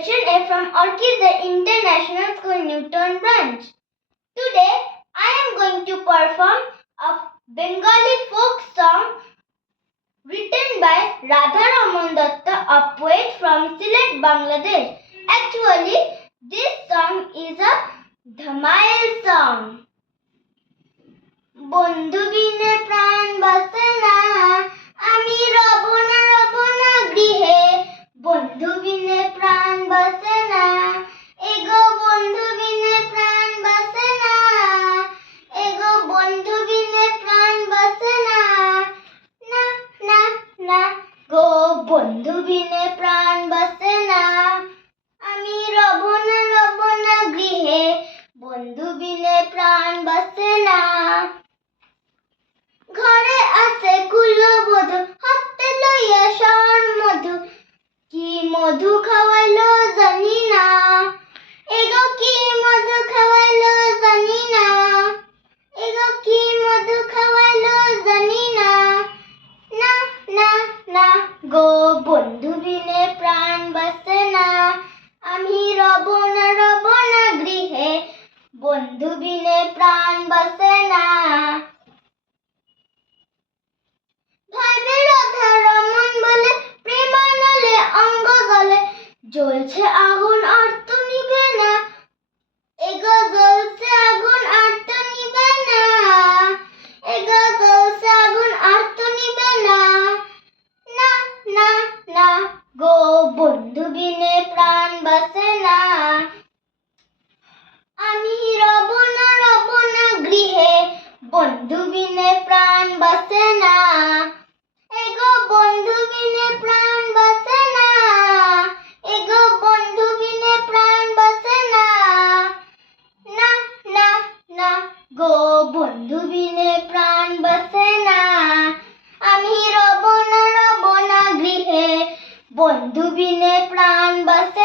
section A from Orchid International School, Newton Branch. Today, I am going to perform a Bengali folk song written by Radha Raman Datta, a poet from Sylhet, Bangladesh. Actually, this song is a Dhamail song. বন্ধু বিনে প্রাণ বাসে না, আমি রব না গৃহে। বন্ধু বিনে প্রাণ বাসে না, এগো বন্ধু বিনে প্রাণ বাসে না, এগো বন্ধু বিনে প্রাণ বাসে না, না না না গো বন্ধু বিনে প্রাণ বাসে না, আমি রব না গৃহে। বন্ধু বিনে প্রাণ বাসে না। ঘরে আছে কুলবধূ, হস্তে লইয়া স্বর মধু, কি মধু খাওয়াইলো জানি না, এগো কি মধু খাওয়াইলো জানি না, এগো কি মধু খাওয়াইলো জানি না, না না না গো বন্ধু বিনে প্রাণ বাসে না, আমি রব না গৃহে। বন্ধু বিনে প্রাণ বাসে না। জ্বলছে আগুন আর তো নিবে না, এগো জ্বলছে আগুন আর তো নিবে না, এগো জ্বলছে আগুন আর তো নিবে না, না না না গো বন্ধু বিনে প্রাণ বাসে না, আমি রব না গৃহে। বন্ধু বিনে প্রাণ বাসে না, এগো বন্ধু বিনে প্রাণ বাসে না, এগো বন্ধু বিনে প্রাণ বাসে না, না না না গো বন্ধু বিনে প্রাণ বাসে না, আমি রব না গৃহে। বন্ধু বিনে প্রাণ বাসে